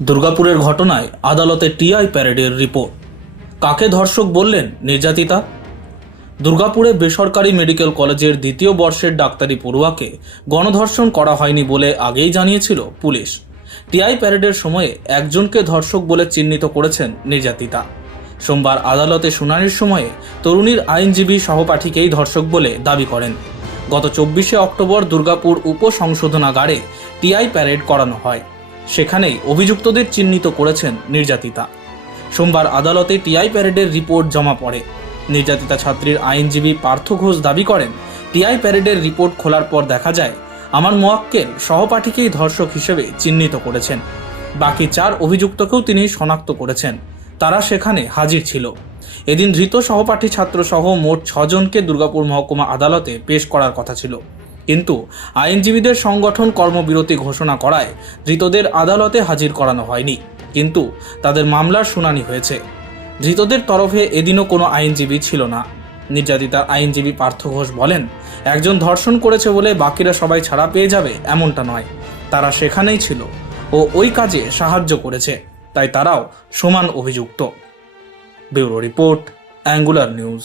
দুর্গাপুরের ঘটনায় আদালতে টিআই প্যারেডের রিপোর্ট। কাকে ধর্ষক বললেন নির্যাতিতা? দুর্গাপুরে বেসরকারি মেডিকেল কলেজের দ্বিতীয় বর্ষের ডাক্তারি পড়ুয়াকে গণধর্ষণ করা হয়নি বলে আগেই জানিয়েছিল পুলিশ। টিআই প্যারেডের সময়ে একজনকে ধর্ষক বলে চিহ্নিত করেছেন নির্যাতিতা। সোমবার আদালতে শুনানির সময়ে তরুণীর আইনজীবী সহপাঠীকেই ধর্ষক বলে দাবি করেন। গত 24শে অক্টোবর দুর্গাপুর উপসংশোধনাগারে টিআই প্যারেড করানো হয়। সেখানেই অভিযুক্তদের চিহ্নিত করেছেন নির্যাতিতা। সোমবার আদালতে টিআই প্যারেডের রিপোর্ট জমা পড়ে। নির্যাতিতা ছাত্রীর আইনজীবী পার্থ ঘোষ দাবি করেন, টিআই প্যারেডের রিপোর্ট খোলার পর দেখা যায় আমার মোয়াক্কেল সহপাঠীকেই ধর্ষক হিসেবে চিহ্নিত করেছেন। বাকি 4 অভিযুক্তকেও তিনি শনাক্ত করেছেন। তারা সেখানে হাজির ছিল। এদিন ধৃত সহপাঠী ছাত্র সহ মোট 6 জনকে দুর্গাপুর মহকুমা আদালতে পেশ করার কথা ছিল, কিন্তু আইনজীবীদের সংগঠন কর্মবিরতি ঘোষণা করায় ধৃতদের আদালতে হাজির করানো হয়নি। কিন্তু তাদের মামলার শুনানি হয়েছে। ধৃতদের তরফে এদিনও কোনো আইনজীবী ছিল না। নির্যাতিতার আইনজীবী পার্থ ঘোষ বলেন, একজন ধর্ষণ করেছে বলে বাকিরা সবাই ছাড়া পেয়ে যাবে এমনটা নয়। তারা সেখানেই ছিল ও ওই কাজে সাহায্য করেছে, তাই তারাও সমান অভিযুক্ত। Bureau report, angular news.